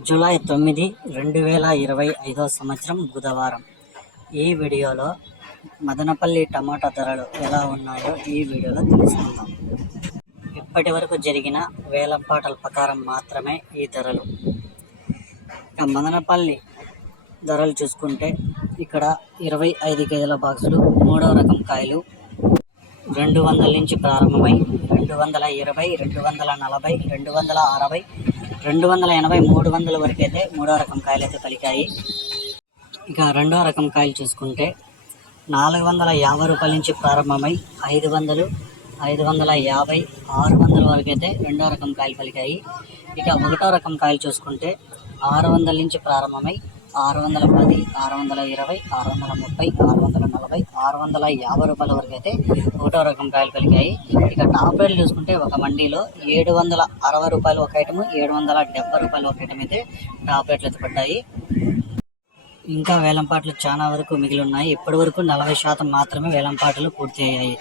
July తొమ్మిది రెండు వేల ఇరవై ఐదో సంవత్సరం బుధవారం. ఈ వీడియోలో మదనపల్లి టమాటా ధరలు ఎలా ఉన్నాయో ఈ వీడియోలో తెలుసుకుందాం. ఇప్పటి వరకు జరిగిన వేలంపాటల ప్రకారం మాత్రమే ఈ ధరలు. ఇక మదనపల్లి ధరలు చూసుకుంటే ఇక్కడ ఇరవై ఐదు కేజీల బాక్సులు మూడో రకం కాయలు రెండు వందల నుంచి ప్రారంభమై రెండు వందల ఇరవై రెండు వందల నలభై రెండు వందల అరవై రెండు వందల ఎనభై మూడు వందల వరకు అయితే మూడో రకం కాయలు అయితే పలికాయి. ఇక రెండో రకం కాయలు చూసుకుంటే నాలుగు వందల యాభై రూపాయల నుంచి ప్రారంభమై ఐదు వందలు ఐదు వందల యాభై ఆరు వందల వరకు అయితే రెండో రకం కాయలు పలికాయి. ఇక ఒకటో రకం కాయలు చూసుకుంటే ఆరు వందల నుంచి ప్రారంభమై ఆరు వందల పది ఆరు వందల ఇరవై ఆరు వందల ముప్పై ఆరు వందల నలభై ఆరు వందల యాభై రూపాయల వరకు అయితే ఒకటో రకం కాయలు పలికాయి ఇక టాప్ రేట్లు చూసుకుంటే ఒక మండీలో ఏడు వందల అరవై రూపాయలు ఒక ఐటమ్ ఏడు వందల డెబ్బై రూపాయలు ఒక ఐటమ్ అయితే టాప్ రేట్లు అయితే పడ్డాయి. ఇంకా వేలంపాట్లు చాలా వరకు మిగిలి ఉన్నాయి. ఇప్పటి వరకు నలభై శాతం మాత్రమే వేలంపాట్లు పూర్తి అయ్యాయి.